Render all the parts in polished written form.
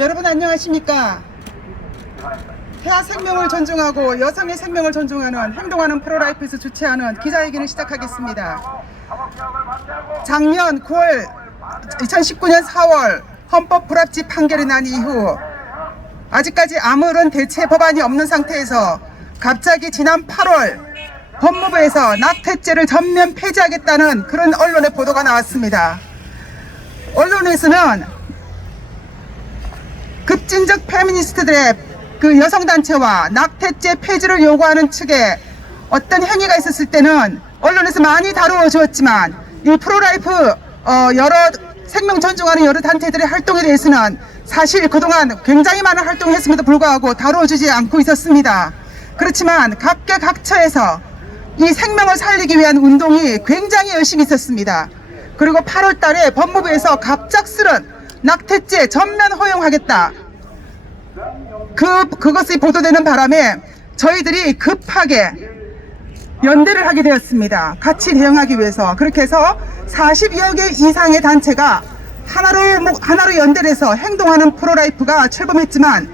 여러분 안녕하십니까? 태아 생명을 존중하고 여성의 생명을 존중하는 행동하는 프로라이프에서 주최하는 기자회견을 시작하겠습니다. 작년 9월 2019년 4월 헌법 불합치 판결이 난 이후 아직까지 아무런 대체 법안이 없는 상태에서 갑자기 지난 8월 법무부에서 낙태죄를 전면 폐지하겠다는 그런 언론의 보도가 나왔습니다. 언론에서는 급진적 페미니스트들의 그 여성단체와 낙태죄 폐지를 요구하는 측에 어떤 행위가 있었을 때는 언론에서 많이 다루어 주었지만 이 프로라이프 여러 생명 존중하는 여러 단체들의 활동에 대해서는 사실 그동안 굉장히 많은 활동을 했음에도 불구하고 다루어주지 않고 있었습니다. 그렇지만 각계각처에서 이 생명을 살리기 위한 운동이 굉장히 열심히 있었습니다. 그리고 8월 달에 법무부에서 갑작스런 낙태죄 전면 허용하겠다. 그것이 보도되는 바람에 저희들이 급하게 연대를 하게 되었습니다. 같이 대응하기 위해서. 그렇게 해서 40여 개 이상의 단체가 하나로 연대를 해서 행동하는 프로라이프가 출범했지만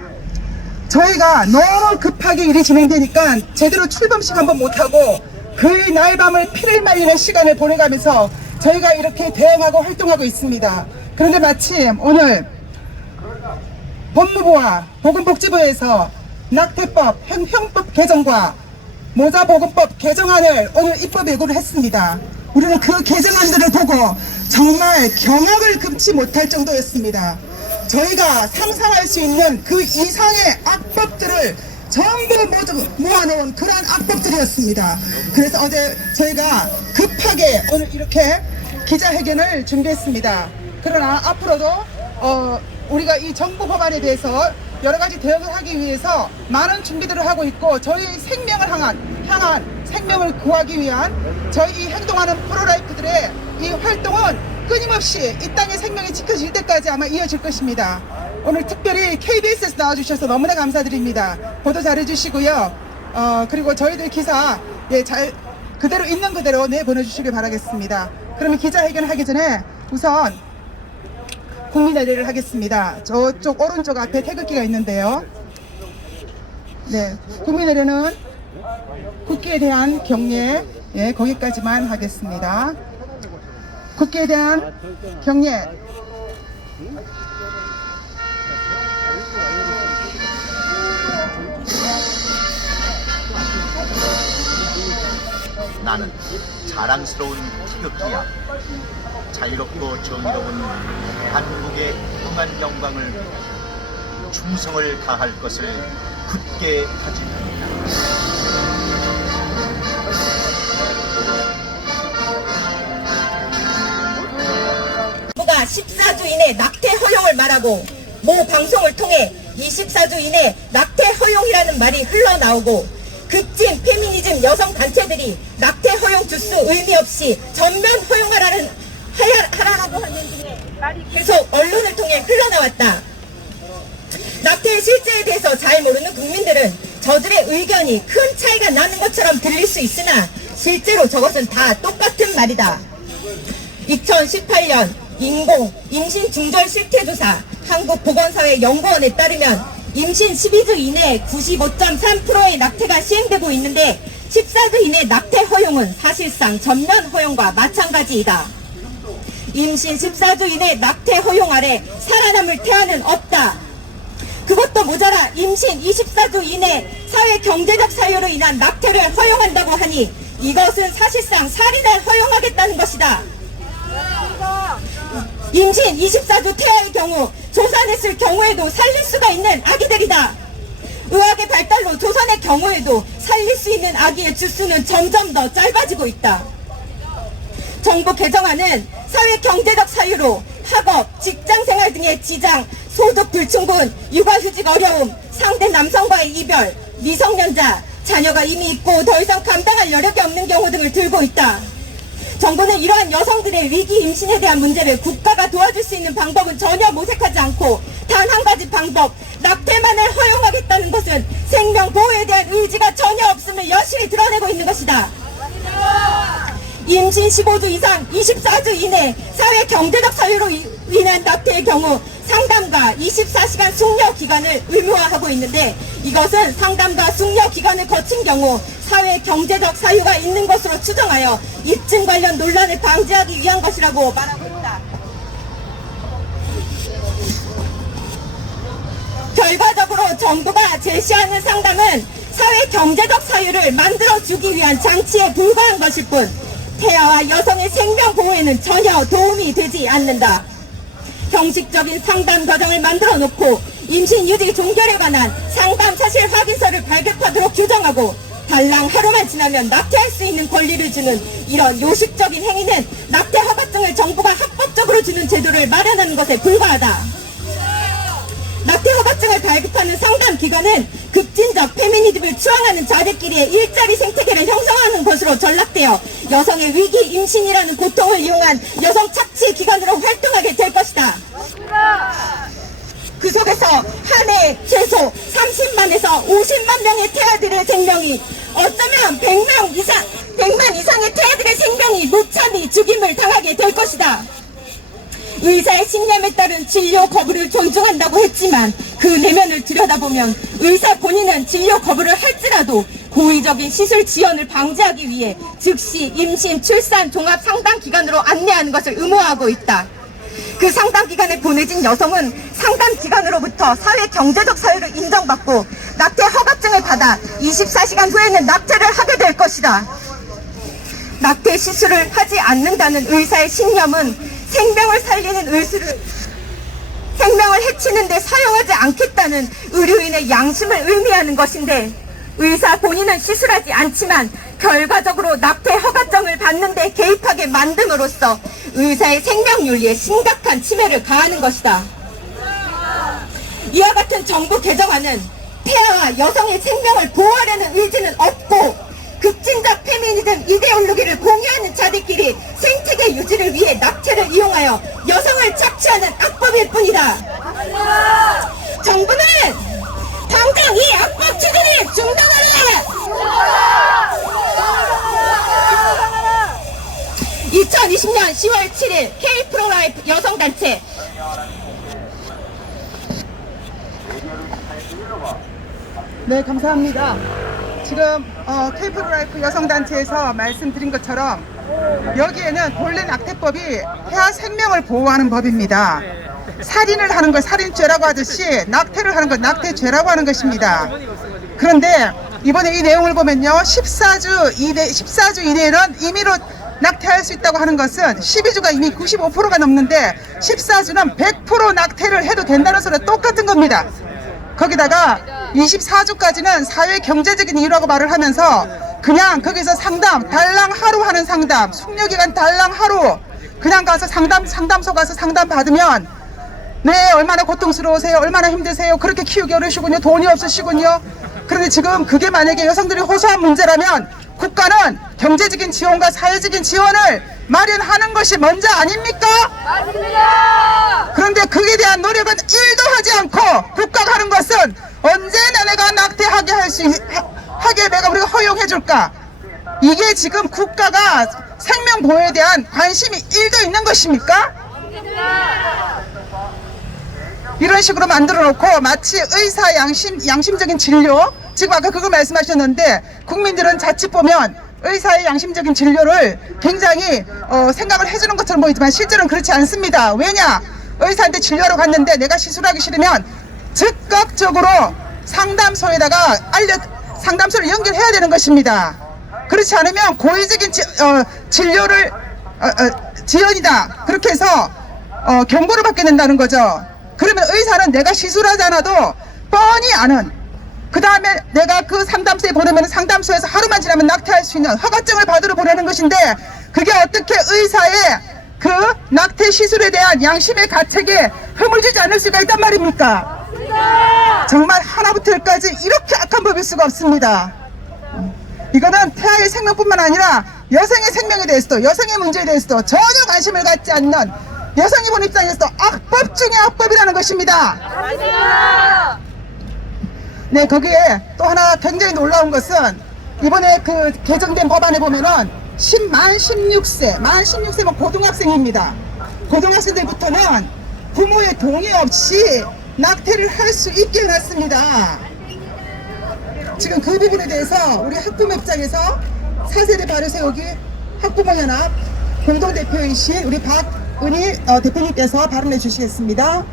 저희가 너무 급하게 일이 진행되니까 제대로 출범식 한번 못하고 거의 날밤을 피를 말리는 시간을 보내가면서 저희가 이렇게 대응하고 활동하고 있습니다. 그런데 마침 오늘 법무부와 보건복지부에서 낙태법 형법 개정과 모자보건법 개정안을 오늘 입법 예고를 했습니다. 우리는 그 개정안들을 보고 정말 경악을 금치 못할 정도였습니다. 저희가 상상할 수 있는 그 이상의 악법들을 전부 모두 모아놓은 그러한 악법들이었습니다. 그래서 어제 저희가 급하게 오늘 이렇게 기자회견을 준비했습니다. 그러나 앞으로도 우리가 이 정부 법안에 대해서 여러 가지 대응을 하기 위해서 많은 준비들을 하고 있고 저희 생명을 향한 생명을 구하기 위한 저희 이 행동하는 프로라이프들의 이 활동은 끊임없이 이 땅의 생명이 지켜질 때까지 아마 이어질 것입니다. 오늘 특별히 KBS에서 나와주셔서 너무나 감사드립니다. 보도 잘해주시고요. 그리고 저희들 기사 그대로 있는 그대로 내보내주시길 바라겠습니다. 그러면 기자회견 하기 전에 우선 국민의례를 하겠습니다. 저쪽 오른쪽 앞에 태극기가 있는데요. 네, 국민의례는 국기에 대한 경례, 거기까지만 하겠습니다. 국기에 대한 경례. 나는 자랑스러운 태극기야. 자유롭고 정의로운 한국의 평안 영광을 충성을 다할 것을 굳게 다짐합니다. 정부가 14주 이내 낙태 허용을 말하고 모 방송을 통해 24주 이내 낙태 허용이라는 말이 흘러나오고 급진 페미니즘 여성 단체들이 낙태 허용 주스 의미 없이 전면 허용하라고 하는 등의 말이 계속 언론을 통해 흘러나왔다. 낙태의 실제에 대해서 잘 모르는 국민들은 저들의 의견이 큰 차이가 나는 것처럼 들릴 수 있으나 실제로 저것은 다 똑같은 말이다. 2018년 임신 중절 실태조사 한국보건사회연구원에 따르면 임신 12주 이내 95.3%의 낙태가 시행되고 있는데 14주 이내 낙태 허용은 사실상 전면 허용과 마찬가지이다. 임신 14주 이내 낙태 허용 아래 살아남을 태아는 없다. 그것도 모자라 임신 24주 이내 사회 경제적 사유로 인한 낙태를 허용한다고 하니 이것은 사실상 살인을 허용하겠다는 것이다. 임신 24주 태아의 경우 조산했을 경우에도 살릴 수가 있는 아기들이다. 의학의 발달로 조산의 경우에도 살릴 수 있는 아기의 주수는 점점 더 짧아지고 있다. 정부 개정안은 사회 경제적 사유로 학업, 직장생활 등의 지장, 소득 불충분, 육아휴직 어려움, 상대 남성과의 이별, 미성년자, 자녀가 이미 있고 더 이상 감당할 여력이 없는 경우 등을 들고 있다. 정부는 이러한 여성들의 위기 임신에 대한 문제를 국가가 도와줄 수 있는 방법은 전혀 모색하지 않고 단 한 가지 방법, 낙태만을 허용하겠다는 것은 생명 보호에 대한 의지가 전혀 없음을 여실히 드러내고 있는 것이다. 임신 15주 이상 24주 이내 사회 경제적 사유로 인한 낙태의 경우 상담과 24시간 숙려 기간을 의무화하고 있는데 이것은 상담과 숙려 기간을 거친 경우 사회 경제적 사유가 있는 것으로 추정하여 입증 관련 논란을 방지하기 위한 것이라고 말하고 있다. 결과적으로 정부가 제시하는 상담은 사회 경제적 사유를 만들어주기 위한 장치에 불과한 것일 뿐 태아와 여성의 생명 보호에는 전혀 도움이 되지 않는다. 형식적인 상담 과정을 만들어 놓고 임신 유지 종결에 관한 상담 사실 확인서를 발급하도록 규정하고 달랑 하루만 지나면 낙태할 수 있는 권리를 주는 이런 요식적인 행위는 낙태 허가증을 정부가 합법적으로 주는 제도를 마련하는 것에 불과하다. 낙태 허가증을 발급하는 상담 기관은 급진적 페미니즘을 추앙하는 자들끼리의 일자리 생태계를 형성하는 것으로 전락되어 여성의 위기 임신이라는 고통을 이용한 여성 착취 기관으로 활동하게 될 것이다. 그 속에서 한 해 최소 30만에서 50만 명의 태아들의 생명이 어쩌면 100만 이상의 태아들의 생명이 무참히 죽임을 당하게 될 것이다. 의사의 신념에 따른 진료 거부를 존중한다고 했지만 그 내면을 들여다보면 의사 본인은 진료 거부를 할지라도 고의적인 시술 지연을 방지하기 위해 즉시 임신, 출산, 종합 상담기관으로 안내하는 것을 의무화하고 있다. 그 상담기관에 보내진 여성은 상담기관으로부터 사회 경제적 사유를 인정받고 낙태 허가증을 받아 24시간 후에는 낙태를 하게 될 것이다. 낙태 시술을 하지 않는다는 의사의 신념은 생명을 살리는 의술을 생명을 해치는 데 사용하지 않겠다는 의료인의 양심을 의미하는 것인데 의사 본인은 시술하지 않지만 결과적으로 낙태 허가증을 받는 데 개입하게 만듦으로써 의사의 생명윤리에 심각한 침해를 가하는 것이다. 이와 같은 정부 개정안은 태아와 여성의 생명을 보호하려는 의지는 없고 급진적 페미니즘 이데올로기를 공유하는 자들끼리 생태계 유지를 위해 낙태를 이용하여 여성을 착취하는 악법일 뿐이다. 정부는 당장 이 악법 추진을 중단하라! 2020년 10월 7일 K-프로라이프 여성단체 네, 감사합니다. 지금 K-프로라이프 여성단체에서 말씀드린 것처럼 여기에는 본래 낙태법이 태아 생명을 보호하는 법입니다. 살인을 하는 걸 살인죄라고 하듯이 낙태를 하는 걸 낙태죄라고 하는 것입니다. 그런데 이번에 이 내용을 보면요, 14주 이내에는 임의로 낙태할 수 있다고 하는 것은 12주가 이미 95%가 넘는데 14주는 100% 낙태를 해도 된다는 소리와 똑같은 겁니다. 거기다가 24주까지는 사회 경제적인 이유라고 말을 하면서 그냥 거기서 상담, 달랑 하루 하는 상담, 숙려기간 달랑 하루 그냥 가서 상담소 가서 상담 받으면 네, 얼마나 고통스러우세요, 얼마나 힘드세요, 그렇게 키우기 어려우시군요, 돈이 없으시군요. 그런데 지금 그게 만약에 여성들이 호소한 문제라면 국가는 경제적인 지원과 사회적인 지원을 마련하는 것이 먼저 아닙니까? 맞습니다. 그런데 그에 대한 노력은 1도 하지 않고 국가가 하는 것은 언제나 내가 낙태하게 하게 내가 우리가 허용해 줄까? 이게 지금 국가가 생명 보호에 대한 관심이 1도 있는 것입니까? 이런 식으로 만들어 놓고 마치 의사 양심적인 진료, 지금 아까 그거 말씀하셨는데 국민들은 자칫 보면 의사의 양심적인 진료를 굉장히 생각을 해주는 것처럼 보이지만 실제로는 그렇지 않습니다. 왜냐? 의사한테 진료하러 갔는데 내가 시술하기 싫으면 즉각적으로 상담소에다가 상담소를 연결해야 되는 것입니다. 그렇지 않으면 고의적인 진료를 지연이다, 그렇게 해서 경고를 받게 된다는 거죠. 그러면 의사는 내가 시술하지 않아도 뻔히 아는, 그 다음에 내가 그 상담소에 보내면 상담소에서 하루만 지나면 낙태할 수 있는 허가증을 받으러 보내는 것인데 그게 어떻게 의사의 그 낙태 시술에 대한 양심의 가책에 흠을 주지 않을 수가 있단 말입니까? 정말 하나부터 열까지 이렇게 악한 법일 수가 없습니다. 이거는 태아의 생명뿐만 아니라 여성의 생명에 대해서도, 여성의 문제에 대해서도 전혀 관심을 갖지 않는 여성이 본 입장에서도 악법 중에 악법이라는 것입니다. 네, 거기에 또 하나 굉장히 놀라운 것은 이번에 그 개정된 법안에 보면은 만 16세면 고등학생입니다. 고등학생들부터는 부모의 동의 없이 낙태를 할 수 있게 해놨습니다. 지금 그 부분에 대해서 우리 학부모 입장에서 4세대 바로 세우기 학부모연합 공동대표이신 우리 박은희 대표님께서 발언해 주시겠습니다.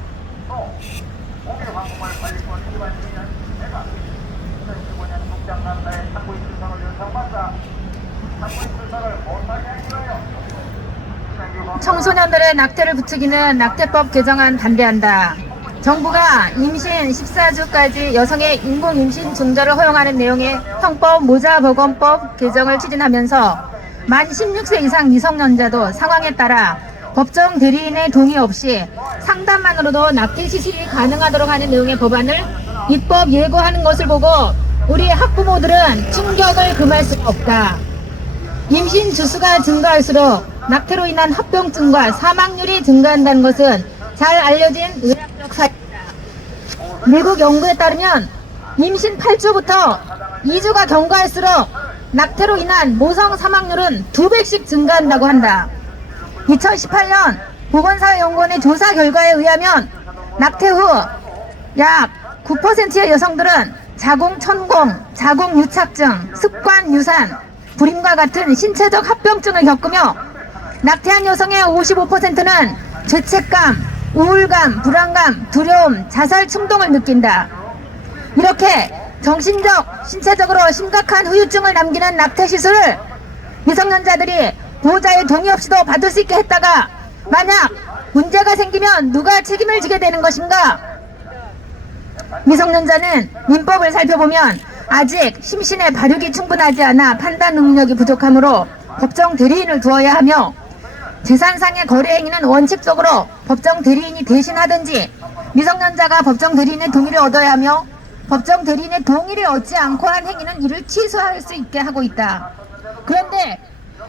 청소년들의 낙태를 부추기는 낙태법 개정안 반대한다. 정부가 임신 14주까지 여성의 인공 임신 중절을 허용하는 내용의 형법 모자보건법 개정을 추진하면서 만 16세 이상 미성년자도 상황에 따라 법정 대리인의 동의 없이 상담만으로도 낙태 시술이 가능하도록 하는 내용의 법안을 입법 예고하는 것을 보고 우리 학부모들은 충격을 금할 수가 없다. 임신 주수가 증가할수록 낙태로 인한 합병증과 사망률이 증가한다는 것은 잘 알려진 의학적 사실이다. 미국 연구에 따르면 임신 8주부터 2주가 경과할수록 낙태로 인한 모성 사망률은 2배씩 증가한다고 한다. 2018년 보건사회연구원의 조사 결과에 의하면 낙태 후 약 9%의 여성들은 자궁 천공, 자궁 유착증, 습관 유산, 불임과 같은 신체적 합병증을 겪으며 낙태한 여성의 55%는 죄책감, 우울감, 불안감, 두려움, 자살 충동을 느낀다. 이렇게 정신적, 신체적으로 심각한 후유증을 남기는 낙태 시술을 미성년자들이 보호자의 동의 없이도 받을 수 있게 했다가 만약 문제가 생기면 누가 책임을 지게 되는 것인가? 미성년자는 민법을 살펴보면 아직 심신의 발육이 충분하지 않아 판단 능력이 부족하므로 법정 대리인을 두어야 하며 재산상의 거래 행위는 원칙적으로 법정 대리인이 대신하든지 미성년자가 법정 대리인의 동의를 얻어야 하며 법정 대리인의 동의를 얻지 않고 한 행위는 이를 취소할 수 있게 하고 있다. 그런데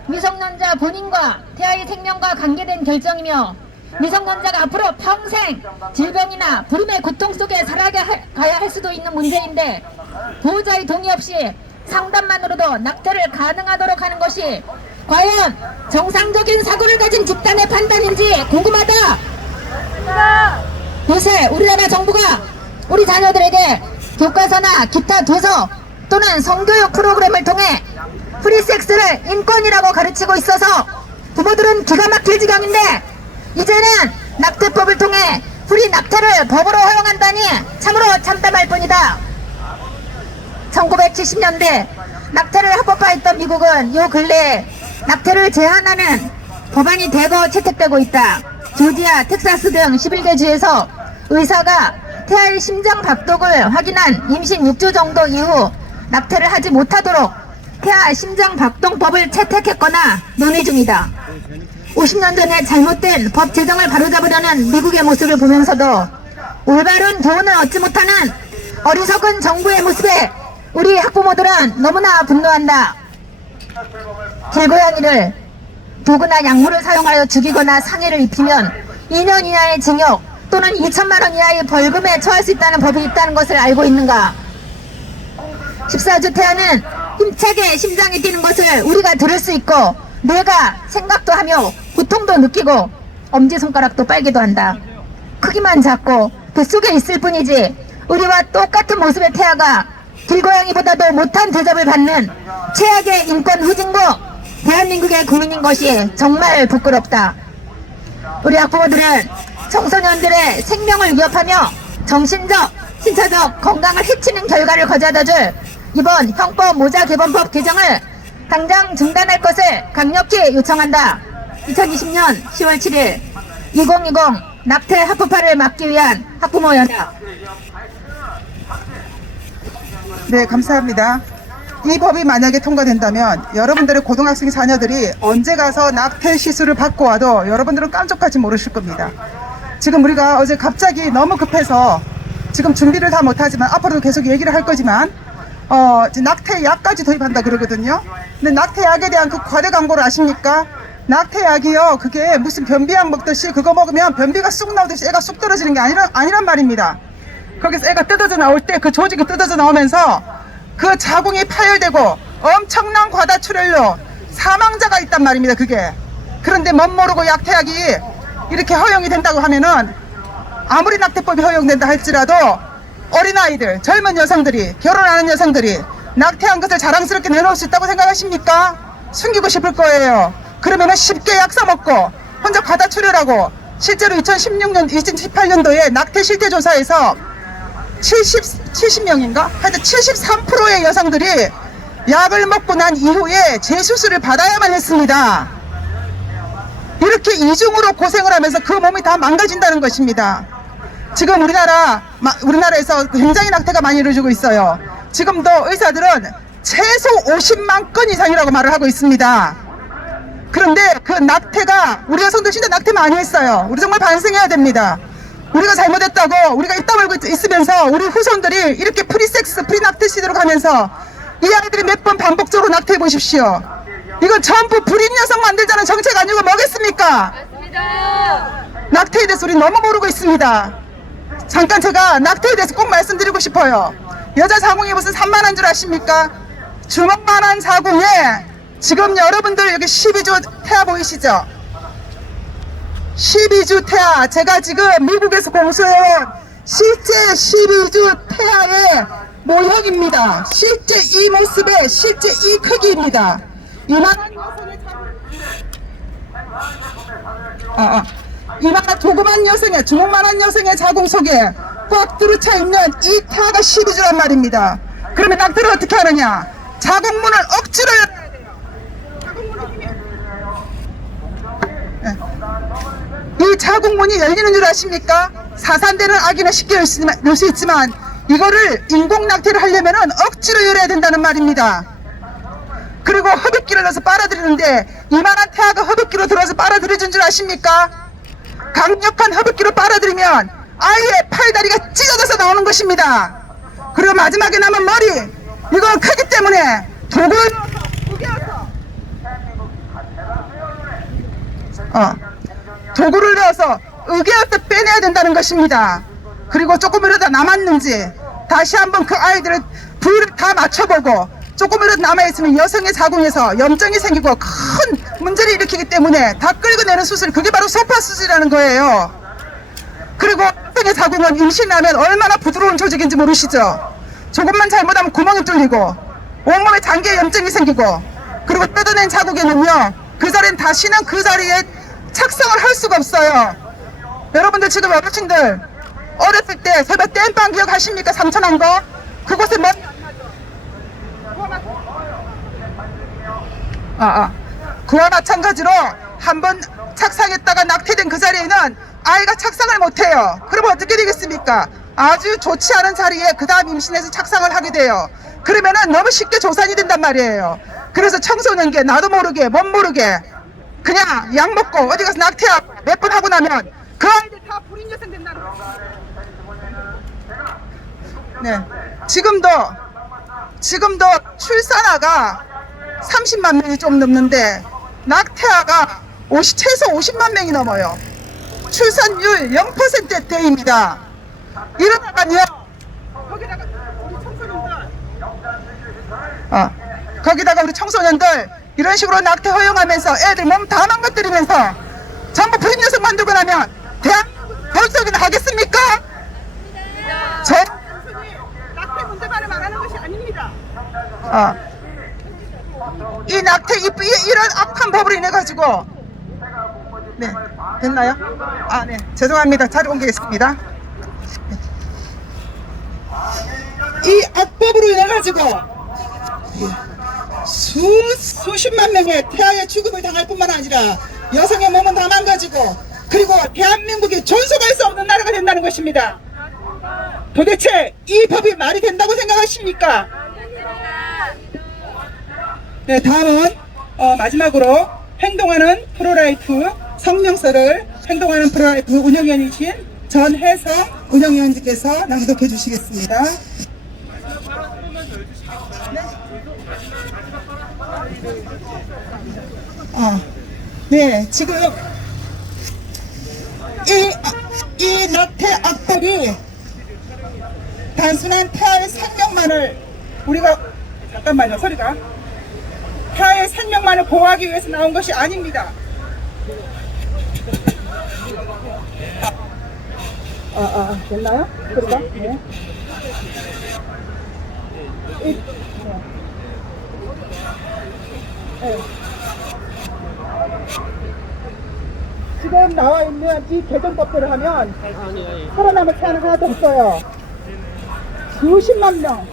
미성년자 본인과 태아의 생명과 관계된 결정이며 미성년자가 앞으로 평생 질병이나 부름의 고통 속에 살아가야 할 수도 있는 문제인데 보호자의 동의 없이 상담만으로도 낙태를 가능하도록 하는 것이 과연 정상적인 사고를 가진 집단의 판단인지 궁금하다. 요새 우리나라 정부가 우리 자녀들에게 교과서나 기타 도서 또는 성교육 프로그램을 통해 프리섹스를 인권이라고 가르치고 있어서 부모들은 기가 막힐 지경인데 이제는 낙태법을 통해 프리 낙태를 법으로 허용한다니 참으로 참담할 뿐이다. 1970년대 낙태를 합법화했던 미국은 요 근래에 낙태를 제한하는 법안이 대거 채택되고 있다. 조지아, 텍사스 등 11개 주에서 의사가 태아의 심장 박동을 확인한 임신 6주 정도 이후 낙태를 하지 못하도록 태아 심장 박동법을 채택했거나 논의 중이다. 50년 전에 잘못된 법 제정을 바로잡으려는 미국의 모습을 보면서도 올바른 교훈을 얻지 못하는 어리석은 정부의 모습에 우리 학부모들은 너무나 분노한다. 길고양이를 도구나 약물을 사용하여 죽이거나 상해를 입히면 2년 이하의 징역 또는 2천만 원 이하의 벌금에 처할 수 있다는 법이 있다는 것을 알고 있는가? 14주 태아는 힘차게 심장이 뛰는 것을 우리가 들을 수 있고 뇌가 생각도 하며 고통도 느끼고 엄지손가락도 빨기도 한다. 크기만 작고 뱃속에 있을 뿐이지 우리와 똑같은 모습의 태아가 길고양이보다도 못한 대접을 받는 최악의 인권 후진국 대한민국의 국민인 것이 정말 부끄럽다. 우리 학부모들은 청소년들의 생명을 위협하며 정신적, 신체적 건강을 해치는 결과를 가져다줄 이번 형법 모자 개범법 개정을 당장 중단할 것을 강력히 요청한다. 2020년 10월 7일 2020 낙태 합법화를 막기 위한 학부모연합. 네, 감사합니다. 이 법이 만약에 통과된다면 여러분들의 고등학생 자녀들이 언제 가서 낙태 시술을 받고 와도 여러분들은 깜짝하지 모르실 겁니다. 지금 우리가 어제 갑자기 너무 급해서 지금 준비를 다 못하지만 앞으로도 계속 얘기를 할 거지만 이제 낙태약까지 도입한다 그러거든요. 근데 낙태약에 대한 그 과대 광고를 아십니까? 낙태약이요, 그게 무슨 변비약 먹듯이 그거 먹으면 변비가 쑥 나오듯이 애가 쑥 떨어지는 게 아니란 말입니다. 거기서 애가 뜯어져 나올 때 그 조직이 뜯어져 나오면서 그 자궁이 파열되고 엄청난 과다출혈로 사망자가 있단 말입니다, 그게. 그런데 멋모르고 약태약이 이렇게 허용이 된다고 하면은 아무리 낙태법이 허용된다 할지라도 어린아이들, 젊은 여성들이, 결혼하는 여성들이 낙태한 것을 자랑스럽게 내놓을 수 있다고 생각하십니까? 숨기고 싶을 거예요. 그러면은 쉽게 약 사먹고 혼자 과다 출혈하고, 실제로 2018년도에 낙태 실태 조사에서 70명인가? 하여튼 73%의 여성들이 약을 먹고 난 이후에 재수술을 받아야만 했습니다. 이렇게 이중으로 고생을 하면서 그 몸이 다 망가진다는 것입니다. 지금 우리나라에서 굉장히 낙태가 많이 이루어지고 있어요. 지금도 의사들은 최소 50만 건 이상이라고 말을 하고 있습니다. 그런데 그 낙태가, 우리 여성들 진짜 낙태 많이 했어요. 우리 정말 반성해야 됩니다. 우리가 잘못했다고 우리가 입 다물고 있으면서 우리 후손들이 이렇게 프리섹스, 프리낙태 시대로 가면서 이 아이들이 몇 번 반복적으로 낙태해 보십시오. 이건 전부 불임 여성 만들자는 정책 아니고 뭐겠습니까? 낙태에 대해서 우리 너무 모르고 있습니다. 잠깐 제가 낙태에 대해서 꼭 말씀드리고 싶어요. 여자 자궁이 무슨 산만한 줄 아십니까? 주먹만한 자궁에 지금 여러분들 여기 12주 태아 보이시죠? 12주 태아, 제가 지금 미국에서 공수해온 실제 12주 태아의 모형입니다. 실제 이 모습의 실제 이 크기입니다. 이만한 조그만 여성의, 주먹만한 여성의 자궁 속에 꽉 들어차 있는 이 태아가 12주란 말입니다. 그러면 낙태를 어떻게 하느냐? 자궁문을 억지로 열어야 돼요. 이 자궁문이 열리는 줄 아십니까? 사산되는 아기는 쉽게 열 수 있지만 이거를 인공 낙태를 하려면은 억지로 열어야 된다는 말입니다. 그리고 흡입기를 넣어서 빨아들이는데 이만한 태아가 흡입기로 들어서 빨아들여준 줄 아십니까? 강력한 흡입기로 빨아들이면 아이의 팔다리가 찢어져서 나오는 것입니다. 그리고 마지막에 남은 머리, 이건 크기 때문에 도구를 넣어서 으개어서 빼내야 된다는 것입니다. 그리고 조금이라도 남았는지 다시 한번 그 아이들의 부위를 다 맞춰보고, 조금이라도 남아있으면 여성의 자궁에서 염증이 생기고 큰 문제를 일으키기 때문에 다 끌고내는 수술, 그게 바로 소파 수술이라는 거예요. 그리고 여성의 자궁은 임신하면 얼마나 부드러운 조직인지 모르시죠? 조금만 잘못하면 구멍이 뚫리고 온몸에 장기에 염증이 생기고, 그리고 뜯어낸 자궁에는요, 그 자리는 다시는 그 자리에 착상을 할 수가 없어요. 여러분들 지금 어르신들 어렸을 때 새벽 땜빵 기억하십니까? 삼천한 거? 그곳에 뭐 그와 마찬가지로 한번 착상했다가 낙태된 그 자리에는 아이가 착상을 못해요. 그러면 어떻게 되겠습니까? 아주 좋지 않은 자리에 그 다음 임신해서 착상을 하게 돼요. 그러면은 너무 쉽게 조산이 된단 말이에요. 그래서 청소년기에 나도 모르게 못 모르게 그냥 약 먹고 어디 가서 낙태하고 몇 번 하고 나면 그 아이들 다 불임 여성 된다는 거예요. 네, 지금도 출산아가 30만 명이 좀 넘는데 낙태아가 최소 50만 명이 넘어요. 출산율 0%대입니다. 이러다가요, 거기다가 우리 청소년들 이런 식으로 낙태 허용하면서 애들 몸 다 망가뜨리면서 전부 불임 여성 만들고 나면 대한민국 결석이나 하겠습니까? 저 낙태 문제만을 말하는 것이 아닙니다. 이 낙태 이런 악한 법으로 인해 가지고, 네, 됐나요? 네, 죄송합니다. 자료 옮기겠습니다. 이 악법으로 인해 가지고 수십만 명의 태아의 죽음을 당할 뿐만 아니라 여성의 몸은 다 망가지고, 그리고 대한민국이 존속할 수 없는 나라가 된다는 것입니다. 도대체 이 법이 말이 된다고 생각하십니까? 네, 다음은 마지막으로 행동하는 프로라이프 성명서를 행동하는 프로라이프 운영위원이신 전혜성 운영위원님께서 낭독해 주시겠습니다. 네, 지금 이 낙태 악법이 단순한 태아의 생명만을 태아의 생명만을 보호하기 위해서 나온 것이 아닙니다. 됐나요? 그러다? 네. 네. 지금 나와 있는 이 개정법대로 하면 살아남을 태아는 하나도 없어요. 수십만 명,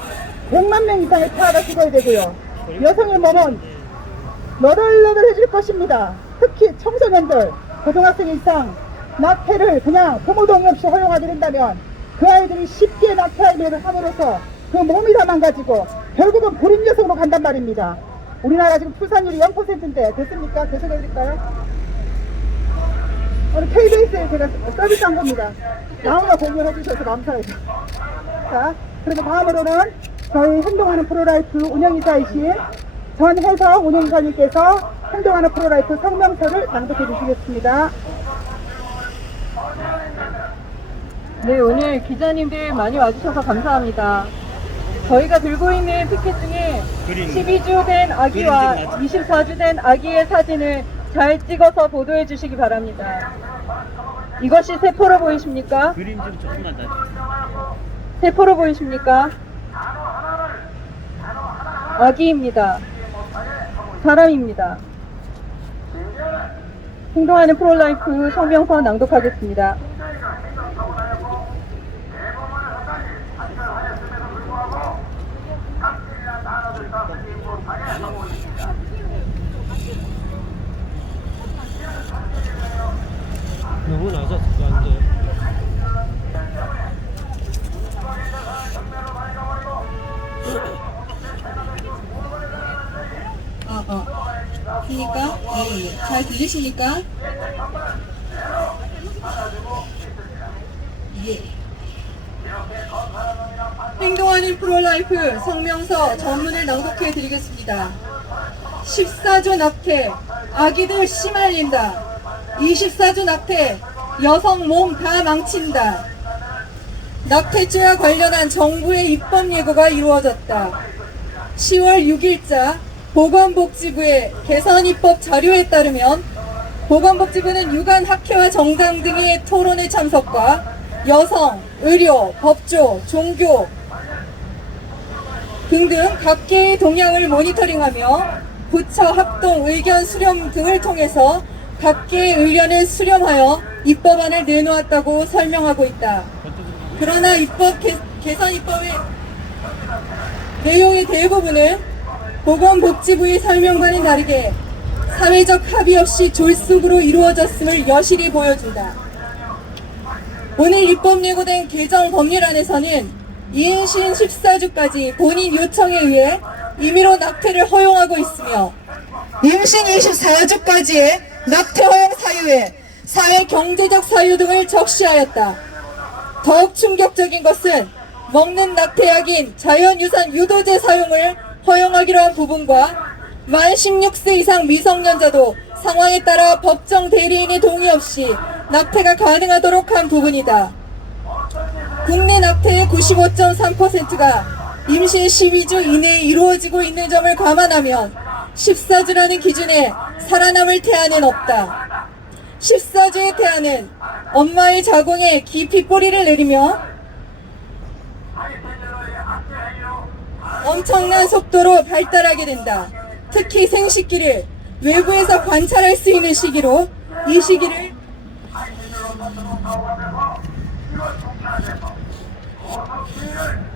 100만 명 이상의 태아가 죽어야 되고요. 여성의 몸은 너덜너덜해질 것입니다. 특히 청소년들, 고등학생 이상 낙태를 그냥 부모 동의 없이 허용하게 된다면 그 아이들이 쉽게 낙태를 함으로써 그 몸이 다 망가지고 결국은 불임 여성으로 간단 말입니다. 우리나라 지금 출산율이 0%인데 됐습니까? 계속해드릴까요? 오늘 KBS에 제가 서비스한 겁니다. 나오나 공유해 주셔서 감사해요. 자, 그리고 다음으로는 저희 행동하는 프로라이프 운영이사이신 전혜석 운영이사님께서 행동하는 프로라이프 성명서를 낭독해 주시겠습니다. 네, 오늘 기자님들 많이 와주셔서 감사합니다. 저희가 들고 있는 피켓 중에 12주 된 아기와 24주 된 아기의 사진을 잘 찍어서 보도해 주시기 바랍니다. 이것이 세포로 보이십니까? 그림 좀 조금만 더. 세포로 보이십니까? 아기입니다. 사람입니다. 행동하는 프로라이프 성명서 낭독하겠습니다. 너무 낮아서 안 돼. 그니까? 예. 잘 들리십니까? 예. 행동하는 프로라이프 성명서 전문을 낭독해 드리겠습니다. 14주 낙태, 아기들 씨말린다. 24주 낙태, 여성 몸 다 망친다. 낙태죄와 관련한 정부의 입법 예고가 이루어졌다. 10월 6일자 보건복지부의 개선 입법 자료에 따르면 보건복지부는 유관 학회와 정당 등의 토론회 참석과 여성, 의료, 법조, 종교 등등 각계의 동향을 모니터링하며 부처 합동 의견 수렴 등을 통해서 각계의 의견을 수렴하여 입법안을 내놓았다고 설명하고 있다. 그러나 개선 입법의 내용의 대부분은 보건복지부의 설명과는 다르게 사회적 합의 없이 졸속으로 이루어졌음을 여실히 보여준다. 오늘 입법 예고된 개정 법률안에서는 임신 14주까지 본인 요청에 의해 임의로 낙태를 허용하고 있으며 임신 24주까지의 낙태 허용 사유에 사회 경제적 사유 등을 적시하였다. 더욱 충격적인 것은 먹는 낙태약인 자연유산 유도제 사용을 허용하기로 한 부분과 만 16세 이상 미성년자도 상황에 따라 법정 대리인의 동의 없이 낙태가 가능하도록 한 부분이다. 국내 낙태의 95.3%가 임신 12주 이내에 이루어지고 있는 점을 감안하면 14주라는 기준에 살아남을 태아는 없다. 14주의 태아는 엄마의 자궁에 깊이 뿌리를 내리며 엄청난 속도로 발달하게 된다. 특히 생식기를 외부에서 관찰할 수 있는 시기로 이 시기를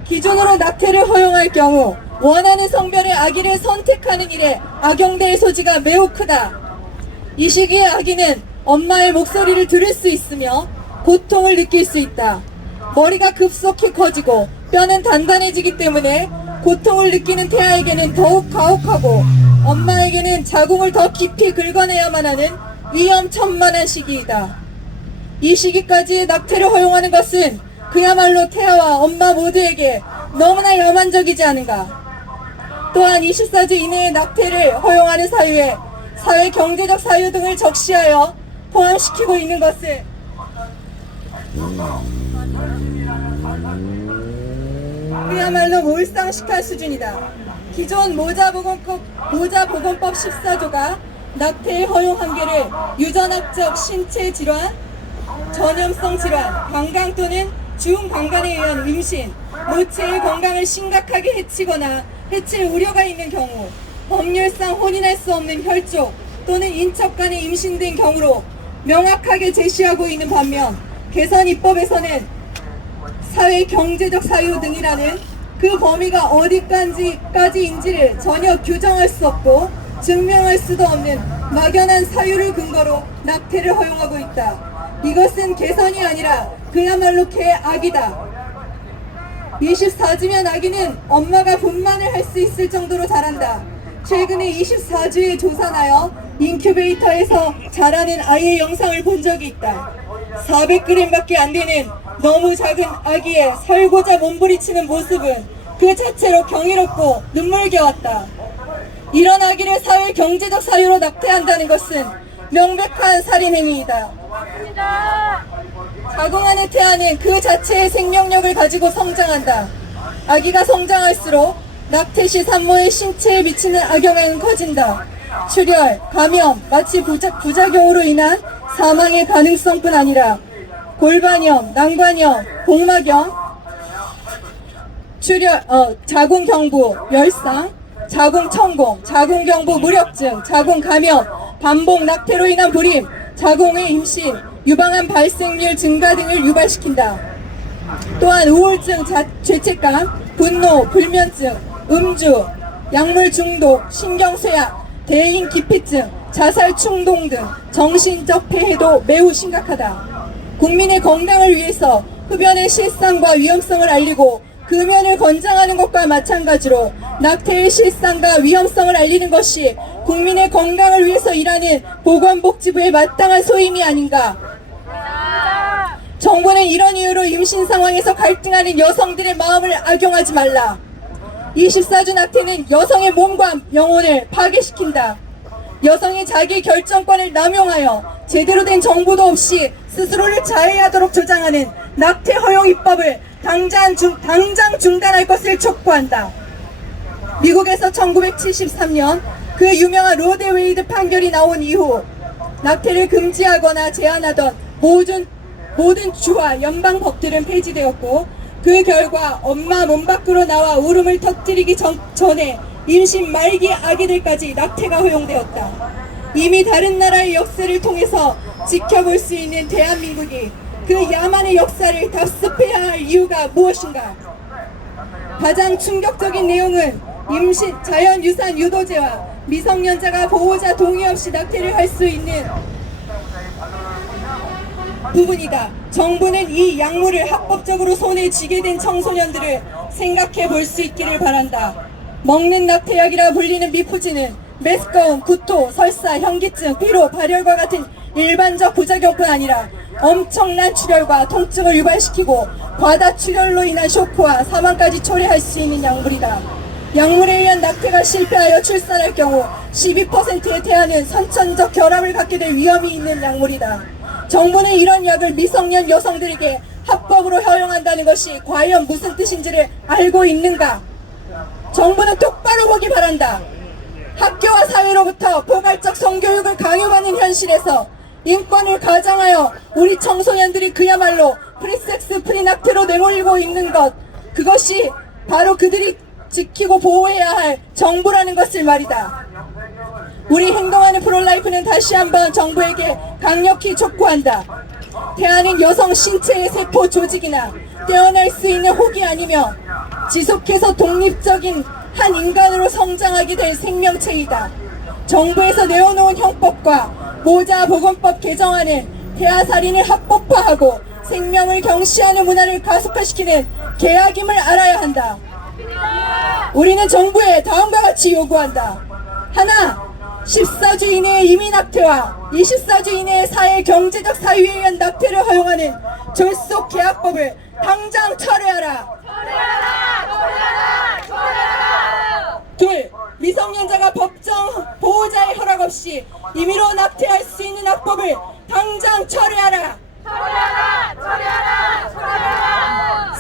기준으로 낙태를 허용할 경우 원하는 성별의 아기를 선택하는 일에 악용될 소지가 매우 크다. 이 시기의 아기는 엄마의 목소리를 들을 수 있으며 고통을 느낄 수 있다. 머리가 급속히 커지고 뼈는 단단해지기 때문에 고통을 느끼는 태아에게는 더욱 가혹하고 엄마에게는 자궁을 더 깊이 긁어내야만 하는 위험천만한 시기이다. 이 시기까지 낙태를 허용하는 것은 그야말로 태아와 엄마 모두에게 너무나 야만적이지 않은가. 또한 24주 이내의 낙태를 허용하는 사유에 사회 경제적 사유 등을 적시하여 포함시키고 있는 것은 그야말로 몰상식한 수준이다. 기존 모자보건법 14조가 낙태의 허용 한계를 유전학적 신체 질환, 전염성 질환, 방광 또는 중방광에 의한 임신, 모체의 건강을 심각하게 해치거나 해칠 우려가 있는 경우, 법률상 혼인할 수 없는 혈족 또는 인척 간의 임신 등 경우로 명확하게 제시하고 있는 반면 개선 입법에서는 사회 경제적 사유 등이라는 그 범위가 어디까지인지를 전혀 규정할 수 없고 증명할 수도 없는 막연한 사유를 근거로 낙태를 허용하고 있다. 이것은 개선이 아니라 그야말로 개악이다. 24주면 아기는 엄마가 분만을 할 수 있을 정도로 자란다. 최근에 24주에 조산하여 인큐베이터에서 자라는 아이의 영상을 본 적이 있다. 400g밖에 안 되는 너무 작은 아기의 살고자 몸부리치는 모습은 그 자체로 경이롭고 눈물겨웠다. 이런 아기를 사회 경제적 사유로 낙태한다는 것은 명백한 살인행위이다. 자궁 안에 태아는 그 자체의 생명력을 가지고 성장한다. 아기가 성장할수록 낙태 시 산모의 신체에 미치는 악영향은 커진다. 출혈, 감염, 마취 부작용으로 인한 사망의 가능성뿐 아니라 골반염, 난관염, 복막염, 출혈, 자궁경부 열상, 자궁천공, 자궁경부 무력증, 자궁감염, 반복 낙태로 인한 불임, 자궁의 임신, 유방암 발생률 증가 등을 유발시킨다. 또한 우울증, 죄책감, 분노, 불면증, 음주, 약물 중독, 신경쇠약, 대인 기피증, 자살 충동 등 정신적 폐해도 매우 심각하다. 국민의 건강을 위해서 흡연의 실상과 위험성을 알리고 금연을 권장하는 것과 마찬가지로 낙태의 실상과 위험성을 알리는 것이 국민의 건강을 위해서 일하는 보건복지부의 마땅한 소임이 아닌가. 정부는 이런 이유로 임신 상황에서 갈등하는 여성들의 마음을 악용하지 말라. 24주 낙태는 여성의 몸과 영혼을 파괴시킨다. 여성의 자기 결정권을 남용하여 제대로 된 정보도 없이 스스로를 자해하도록 조장하는 낙태 허용 입법을 당장 중단할 것을 촉구한다. 미국에서 1973년 그 유명한 로데웨이드 판결이 나온 이후 낙태를 금지하거나 제한하던 모든 주와 연방법들은 폐지되었고 그 결과 엄마 몸 밖으로 나와 울음을 터뜨리기 전에 임신 말기 아기들까지 낙태가 허용되었다. 이미 다른 나라의 역사를 통해서 지켜볼 수 있는 대한민국이 그 야만의 역사를 답습해야 할 이유가 무엇인가? 가장 충격적인 내용은 임신, 자연유산 유도제와 미성년자가 보호자 동의 없이 낙태를 할 수 있는 부분이다. 정부는 이 약물을 합법적으로 손에 쥐게 된 청소년들을 생각해 볼 수 있기를 바란다. 먹는 낙태약이라 불리는 미푸지는 메스꺼움, 구토, 설사, 현기증, 피로, 발열과 같은 일반적 부작용뿐 아니라 엄청난 출혈과 통증을 유발시키고 과다출혈로 인한 쇼크와 사망까지 초래할 수 있는 약물이다. 약물에 의한 낙태가 실패하여 출산할 경우 12%의 태아는 선천적 결함을 갖게 될 위험이 있는 약물이다. 정부는 이런 약을 미성년 여성들에게 합법으로 허용한다는 것이 과연 무슨 뜻인지를 알고 있는가? 정부는 똑바로 보기 바란다. 학교와 사회로부터 포괄적 성교육을 강요받는 현실에서 인권을 가장하여 우리 청소년들이 그야말로 프리섹스 프리낙태로 내몰리고 있는 것, 그것이 바로 그들이 지키고 보호해야 할 정부라는 것을 말이다. 우리 행동하는 프로라이프는 다시 한번 정부에게 강력히 촉구한다. 태아는 여성 신체의 세포 조직이나 떼어낼 수 있는 혹이 아니며 지속해서 독립적인 한 인간으로 성장하게 될 생명체이다. 정부에서 내어놓은 형법과 모자보건법 개정안은 태아살인을 합법화하고 생명을 경시하는 문화를 가속화시키는 계약임을 알아야 한다. 우리는 정부에 다음과 같이 요구한다. 하나, 14주 이내의 임의낙태와 24주 이내의 사회 경제적 사유에 의한 낙태를 허용하는 졸속 계약법을 당장 철회하라. 둘, 미성년자가 법정 보호자의 허락 없이 임의로 낙태할 수 있는 악법을 당장 철회하라.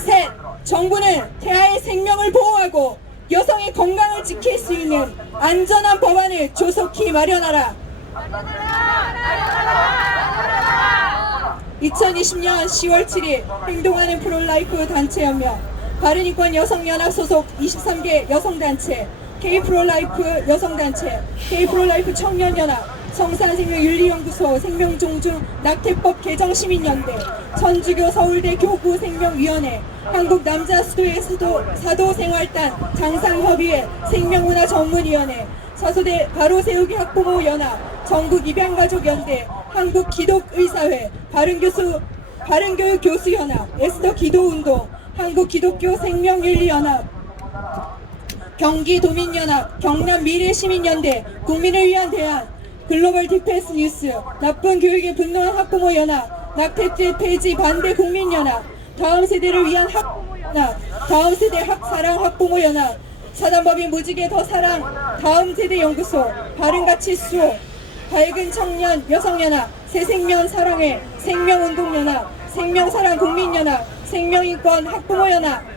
셋, 정부는 태아의 생명을 보호하고 여성의 건강을 지킬 수 있는 안전한 법안을 조속히 마련하라. 2020년 10월 7일 행동하는 프로라이프 단체연명, 바른인권 여성연합 소속 23개 여성단체, K프로라이프 여성단체, K프로라이프 청년연합, 성산생명윤리연구소 생명존중 낙태법 개정시민연대, 천주교 서울대 교구 생명위원회, 한국남자수도회 사도생활단 장상협의회 생명문화 전문위원회, 서소대 바로세우기 학부모 연합, 전국 입양가족연대, 한국기독의사회, 바른교육교수연합, 에스더 기도운동, 한국기독교 생명윤리연합, 경기도민연합, 경남미래시민연대, 국민을 위한 대안, 글로벌 디펜스 뉴스, 나쁜 교육에 분노한 학부모 연합, 낙태죄 폐지 반대 국민연합, 다음 세대를 위한 학부모 연합, 다음 세대 사랑 학부모 연합, 사단법인 무지개 더 사랑 다음 세대 연구소, 바른가치 수호, 밝은 청년 여성연합, 새생명 사랑회, 생명운동연합, 생명사랑 국민연합, 생명인권 학부모연합,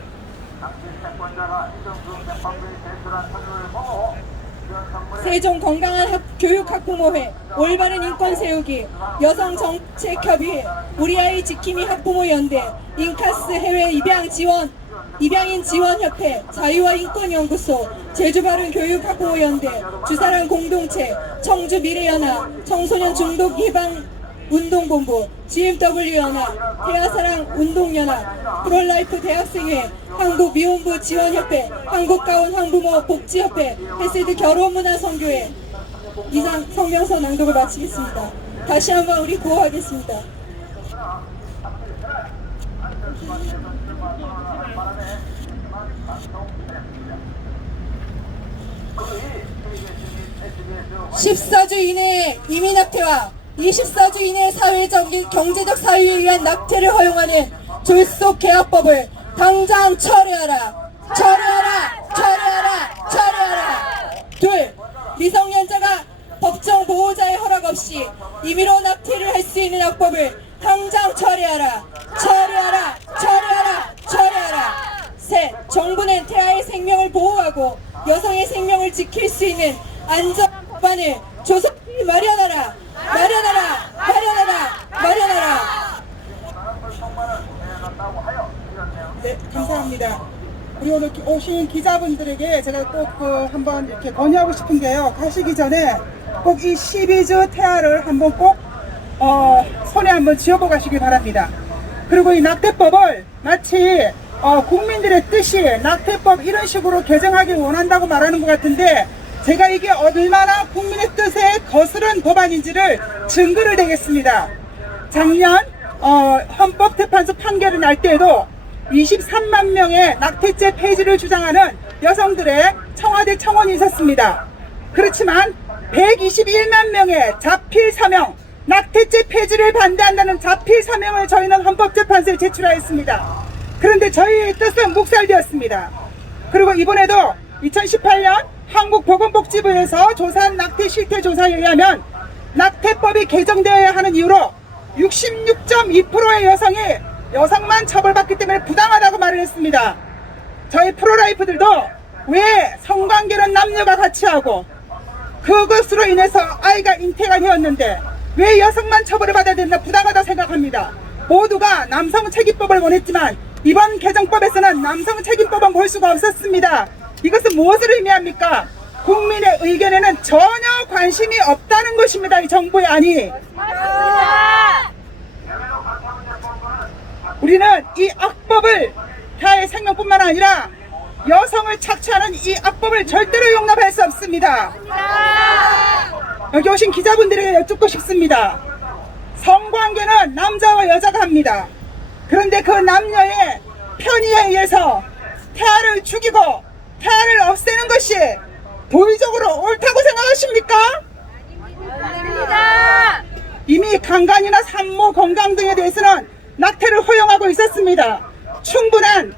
세종 건강한 교육학부모회, 올바른 인권 세우기, 여성정책협의회, 우리 아이 지킴이 학부모연대, 인카스 해외 입양인 지원협회, 자유와 인권연구소, 제주바른 교육학부모연대, 주사랑 공동체, 청주미래연합, 청소년 중독 예방 운동본부, GMW연합, 태아사랑 운동연합, 프롤라이프 대학생회, 한국미혼부 지원협회, 한국가온 한부모 복지협회, 헤세드 결혼문화선교회. 이상 성명서 낭독을 마치겠습니다. 다시 한번 우리 구호하겠습니다. (14주) 이내에 이민낙태와 24주 이내 사회적인 경제적 사유에 의한 낙태를 허용하는 졸속 계약법을 당장 철회하라. 철회하라. 철회하라. 철회하라. 둘, 미성년자가 법정 보호자의 허락 없이 임의로 낙태를 할 수 있는 악법을 당장 철회하라. 철회하라. 철회하라. 철회하라. 셋, 정부는 태아의 생명을 보호하고 여성의 생명을 지킬 수 있는 안전한 법안을 조속히 마련하라. 마련하라! 마련하라! 마련하라! 네, 감사합니다. 우리 오늘 오신 기자분들에게 제가 꼭 한번 이렇게 건의하고 싶은데요. 가시기 전에 꼭 이 12주 태아를 한번 꼭 손에 한번 쥐어보고 가시기 바랍니다. 그리고 이 낙태법을 마치 국민들의 뜻이 낙태법 이런 식으로 개정하길 원한다고 말하는 것 같은데, 제가 이게 얼마나 국민의 뜻에 거스른 법안인지를 증거를 대겠습니다. 작년 헌법재판소 판결이 날 때에도 23만 명의 낙태죄 폐지를 주장하는 여성들의 청와대 청원이 있었습니다. 그렇지만 121만 명의 자필 사명, 낙태죄 폐지를 반대한다는 자필 사명을 저희는 헌법재판소에 제출하였습니다. 그런데 저희의 뜻은 묵살되었습니다. 그리고 이번에도 2018년 한국보건복지부에서 조사한 낙태 실태 조사에 의하면 낙태법이 개정되어야 하는 이유로 66.2%의 여성이 여성만 처벌받기 때문에 부당하다고 말을 했습니다. 저희 프로라이프들도 왜 성관계는 남녀가 같이 하고 그것으로 인해서 아이가 잉태가 되었는데 왜 여성만 처벌을 받아야 된다, 부당하다 생각합니다. 모두가 남성책임법을 원했지만 이번 개정법에서는 남성책임법은 볼 수가 없었습니다. 이것은 무엇을 의미합니까? 국민의 의견에는 전혀 관심이 없다는 것입니다. 이 정부의 안이. 우리는 이 악법을 태아의 생명뿐만 아니라 여성을 착취하는 이 악법을 절대로 용납할 수 없습니다. 여기 오신 기자분들에게 여쭙고 싶습니다. 성관계는 남자와 여자가 합니다. 그런데 그 남녀의 편의에 의해서 태아를 죽이고 태아를 없애는 것이 도의적으로 옳다고 생각하십니까? 아닙니다. 이미 강간이나 산모 건강 등에 대해서는 낙태를 허용하고 있었습니다. 충분한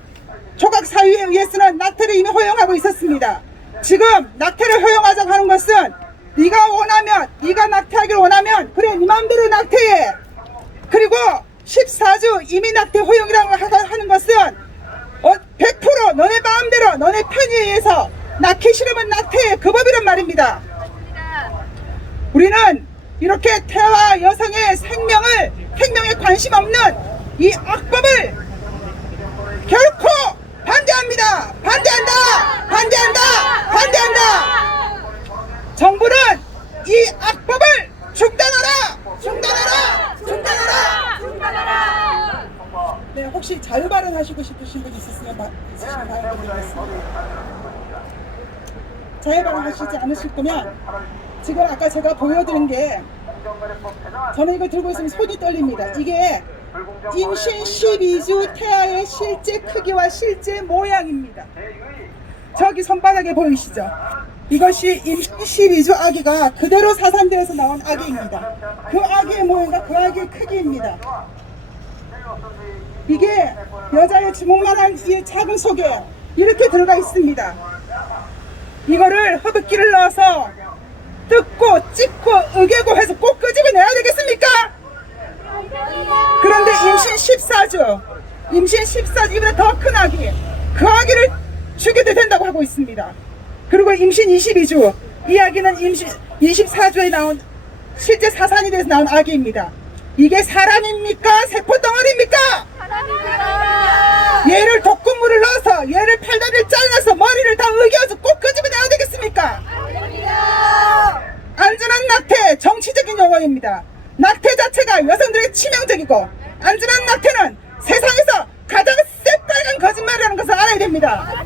조각 사유에 의해서는 낙태를 이미 허용하고 있었습니다. 지금 낙태를 허용하자고 하는 것은 네가 원하면, 네가 낙태하기를 원하면 그래 네 마음대로 낙태해. 그리고 14주 이미 낙태 허용이라고 하는 것은 100% 너네 마음대로 너네 편의에 의해서 낳기 싫으면 낙태해, 그 법이란 말입니다. 우리는 이렇게 태아 여성의 생명에 관심 없는 이 악법을 결코 반대합니다. 반대한다. 반대한다. 반대한다. 정부는 이 악법을 중단하라. 중단하라. 중단하라. 중단하라. 네, 혹시 자유 발언하시고 싶으신 분 있으시면 발언드리겠습니다. 자유 발언하시지 않으실 거면 지금 아까 제가 보여드린 게 저는 이거 들고 있으면 손이 떨립니다. 이게 임신 12주 태아의 실제 크기와 실제 모양입니다. 저기 손바닥에 보이시죠? 이것이 임신 12주 아기가 그대로 사산대에서 나온 아기입니다. 그 아기의 모양과 그 아기의 크기입니다. 이게 여자의 주먹만한 이 작은 속에 이렇게 들어가 있습니다. 이거를 허브기를 넣어서 뜯고 찢고 으개고 해서 꼭 끄집어내야 되겠습니까? 그런데 임신 14주 이보다 더 큰 아기, 그 아기를 죽여도 된다고 하고 있습니다. 그리고 임신 22주, 이 아기는 임신 24주에 나온 실제 사산이 돼서 나온 아기입니다. 이게 사람입니까? 세포덩어리입니까? 얘를 독극물을 넣어서 얘를 팔다리를 잘라서 머리를 다 으겨서 꼭 끄집어내야 되겠습니까? 안전한 낙태, 정치적인 용어입니다. 낙태 자체가 여성들에게 치명적이고 안전한 낙태는 세상에서 가장 새빨간 거짓말이라는 것을 알아야 됩니다.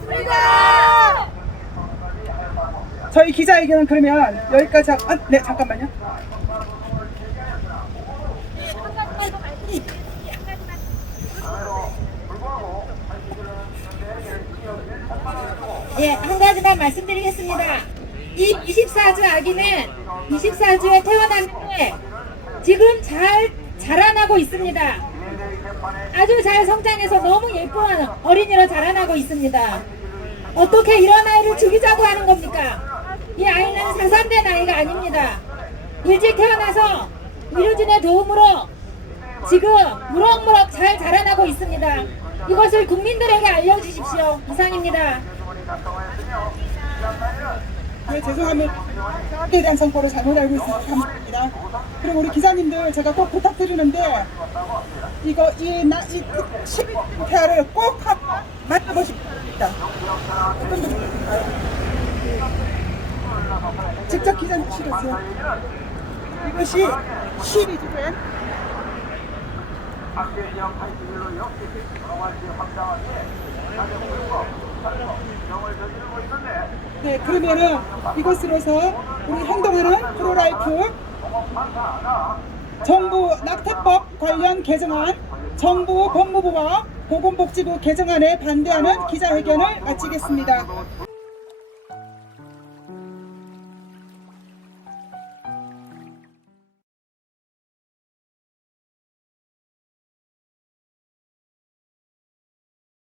저희 기자회견은 그러면 여기까지 하고, 네, 잠깐만요. 예, 한 가지만 말씀드리겠습니다. 이 24주 아기는 24주에 태어났는데 지금 잘 자라나고 있습니다. 아주 잘 성장해서 너무 예쁜 어린이로 자라나고 있습니다. 어떻게 이런 아이를 죽이자고 하는 겁니까? 이 아이는 사산된 아이가 아닙니다. 일찍 태어나서 의료진의 도움으로 지금 무럭무럭 잘 자라나고 있습니다. 이것을 국민들에게 알려주십시오. 이상입니다. 네, 죄송합니다. 정확에 대한 정보를 잘못 알고 있어서 감사합니다. 그리고 우리 기자님들 제가 꼭 부탁드리는데 이거 이 12주 태아를 꼭 한번 만나보십시오. 어떤 분일까요? 직접 기자님 실으세요. 이것이 12주 된 네, 그러면은 이것으로서 우리 행동하는 프로라이프 정부 낙태법 관련 개정안, 정부 법무부와 보건복지부 개정안에 반대하는 기자회견을 마치겠습니다.